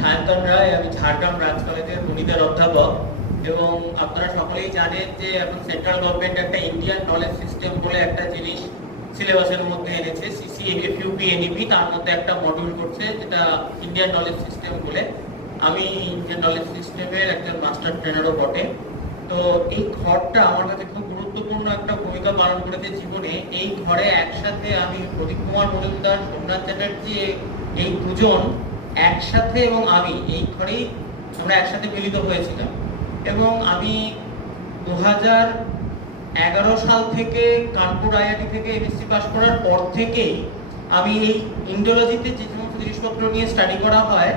সায়ন্তন রায়, আমি ঝাড়গ্রাম রাজ কলেজের গণিতের অধ্যাপক। এবং আপনারা সকলেই জানেন যে এখন সেন্ট্রাল গভর্নমেন্ট একটা ইন্ডিয়ান নলেজ সিস্টেম বলে একটা জিনিস সিলেবাসের মধ্যে এনেছে সিসি এফইউপি এনইপি তার মধ্যে একটা মডিউল করছে, যেটা ইন্ডিয়ান নলেজ সিস্টেম বলে। আমি ইন্ডিয়ান নলেজ সিস্টেমের একজন মাস্টার ট্রেনারও বটে। তো এই ঘরটা আমার কাছে খুব গুরুত্বপূর্ণ একটা ভূমিকা পালন করেছে জীবনে। এই ঘরে একসাথে আমি প্রদীপ কুমার মজুমদার, সোমনাথ চ্যাটার্জি, এই দুজন একসাথে এবং আমি, এই ঘরেই আমরা একসাথে মিলিত হয়েছিলাম। এবং আমি দু এগারো সাল থেকে কানপুর আইআইটি থেকে এমএসসি পাস করার পর থেকেই আমি এই ইন্ডোলজিতে যে সমস্ত জিনিসপত্র নিয়ে স্টাডি করা হয়,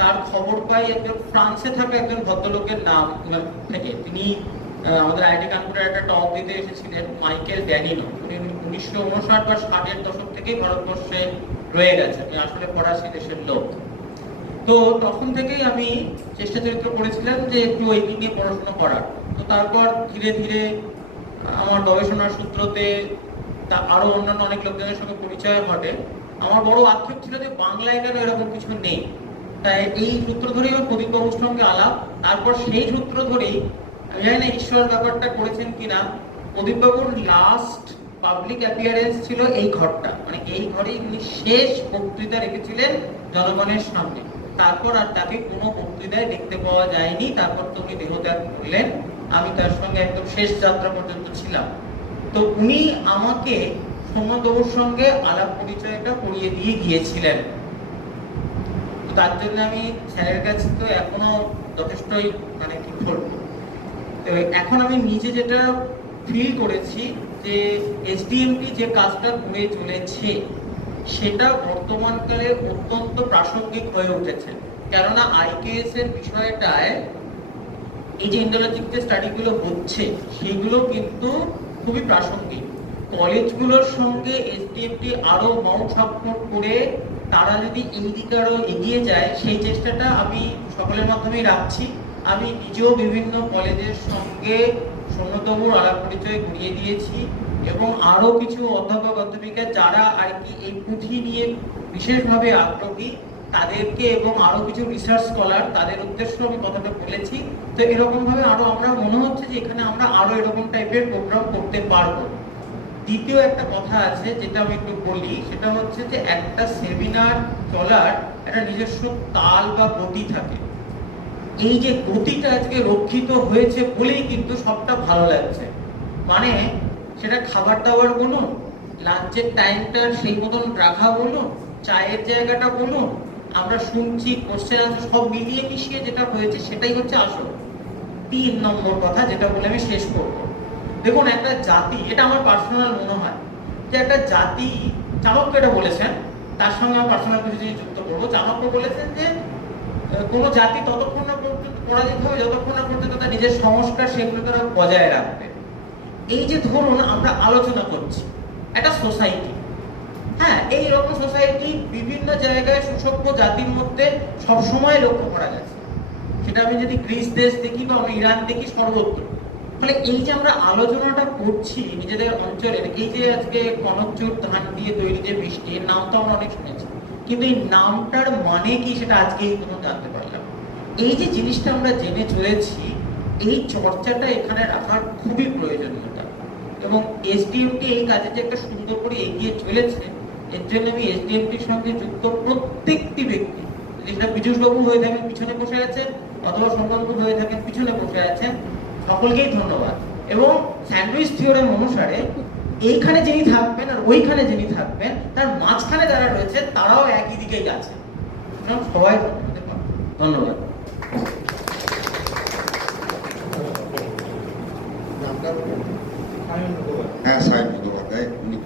তার খবর পাই একজন ফ্রান্সে থাকা একজন ভদ্রলোকের নাম। থেকে তিনি আমাদের আইআইটি কানপুরের একটা টক দিতে এসেছিলেন, মাইকেল ড্যানিনো। উনি উনিশশো উনষাট বা ষাটের দশক থেকেই ভারতবর্ষে রয়ে গেছে উনি আসলে ফরাসি দেশের লোক। তো তখন থেকেই আমি চেষ্টা চরিত্র করেছিলাম যে একটু দিক নিয়ে পড়াশোনা করার। তো তারপর ধীরে ধীরে আমার গবেষণার সূত্রতে তা আরও অন্যান্য অনেক লোকজনের সঙ্গে পরিচয় ঘটে। আমার বড় আক্ষেপ ছিল যে বাংলায় কেন এরকম কিছু নেই। তাই এই সূত্র ধরেই আমি প্রদীপ বাবুর সঙ্গে আলাপ। তারপর সেই সূত্র ধরেই আমি জানি না ঈশ্বর ব্যাপারটা করেছেন কিনা, প্রদীপ বাবুর লাস্ট পাবলিক অ্যাপিয়ারেন্স ছিল এই ঘরটা। মানে এই ঘরেই উনি শেষ বক্তৃতা রেখেছিলেন জনগণের সামনে। তারপর আর তাকে কোনো বক্তৃতায় দেখতে পাওয়া যায়নি। তারপর তো উনি দেহত্যাগ করলেন। আমি তার সঙ্গে একদম শেষ যাত্রা পর্যন্ত ছিলাম। তো উনি আমাকে সৌম্যবাবুর সঙ্গে আলাপ পরিচয়টা করিয়ে দিয়ে গিয়েছিলেন। তার জন্য আমি স্যারের কাছে তো এখনও যথেষ্টই মানে কি তো এখন আমি নিজে যেটা ফিল করেছি যে এসডিএমটি যে কাজটা করে চলেছে সেটা বর্তমানকালে অত্যন্ত প্রাসঙ্গিক হয়ে উঠেছে। কেননা আইকেএস এর বিষয়টায় এই যে ইন্ডোলজিক যে স্টাডিগুলো হচ্ছে, সেগুলো কিন্তু খুবই প্রাসঙ্গিক। কলেজগুলোর সঙ্গে এসডিএফটি আরও মত স্বাক্ষর করে তারা যদি এই দিকে আরও এগিয়ে যায়, সেই চেষ্টাটা আমি সকলের মাধ্যমেই রাখছি। আমি নিজেও বিভিন্ন কলেজের সঙ্গে সন্ন্যতবুর আলাপ পরিচয় করিয়ে দিয়েছি এবং আরও কিছু অধ্যাপক অধ্যাপিকা যারা আর কি এই পুঁথি নিয়ে বিশেষভাবে আগ্রহী, তাদেরকে এবং আরও কিছু রিসার্চ স্কলার তাদের উদ্দেশ্য আমি কথাটা বলেছি। তো এরকম ভাবে আরও আমরা, মনে হচ্ছে যে এখানে আমরা আরও এরকম টাইপের প্রোগ্রাম করতে পারব। দ্বিতীয় একটা কথা আছে, যেটা আমি একটু বলি, সেটা হচ্ছে যে একটা সেমিনার চলার একটা নিজস্ব তাল বা গতি থাকে। এই যে গতিটা আজকে রক্ষিত হয়েছে বলেই কিন্তু সবটা ভালো লাগছে। মানে সেটা খাবার দাবার বলুন, লাঞ্চের টাইমটা সেই মতন রাখা বলুন, চায়ের জায়গাটা বলুন, আমরা শুনছি কোশ্চেন আনসার সব মিলিয়ে মিশিয়ে যেটা হয়েছে সেটাই হচ্ছে আসল। তিন নম্বর কথা যেটা বলে আমি শেষ করব। দেখুন, একটা জাতি, এটা আমার পার্সোনাল মনে হয়, যে একটা জাতি, চাণক্য এটা বলেছেন, তার সঙ্গে আমার পার্সোনাল কিছু যুক্ত করব। চাণক্য বলেছেন যে কোনো জাতি ততক্ষণ না পরাজিত হবে যতক্ষণ না পর্যন্ত তার নিজের সংস্কার সেগুলো তারা বজায় রাখবে। এই যে ধরুন আমরা আলোচনা করছি, একটা সোসাইটি হ্যাঁ এই রকম সোসাইটি বিভিন্ন জায়গায় সুসভ্য জাতির মধ্যে সবসময় লক্ষ্য করা গেছে। সেটা আমি যদি গ্রিস দেশ দেখি বা আমরা ইরান দেখি সর্বত্র ফলে এই যে আমরা আলোচনাটা করছি নিজেদের অঞ্চলের, এই যে আজকে কনকচুর ধান দিয়ে তৈরি যে বৃষ্টি, এর নাম তো আমরা অনেক শুনেছি। কিন্তু এই নামটার মানে কি সেটা আজকেই প্রথম জানতে এই যে জিনিসটা আমরা জেনে চলেছি, এই চর্চাটা এখানে রাখার খুবই প্রয়োজনীয়তা। এবং এসডিএমটি এই কাজে যে একটা সুন্দর করে এগিয়ে চলেছে, এর জন্য আমি এসডিএমটির সঙ্গে যুক্ত প্রত্যেকটি ব্যক্তি। যেটা বিজুষবাবু হয়ে থাকেন, পিছনে বসে আছেন, অথবা সম্পাদক হয়ে থাকেন, পিছনে বসে আছেন, সকলকেই ধন্যবাদ। এবং স্যান্ডউইচ থিওরেম অনুসারে, এইখানে যিনি থাকবেন আর ওইখানে যিনি থাকবেন, তার মাঝখানে যারা রয়েছে, তারাও একই দিকেই আছে। সবাই ধন্যবাদ। হ্যাঁ সাহেব মুখোপাধ্যায় উনি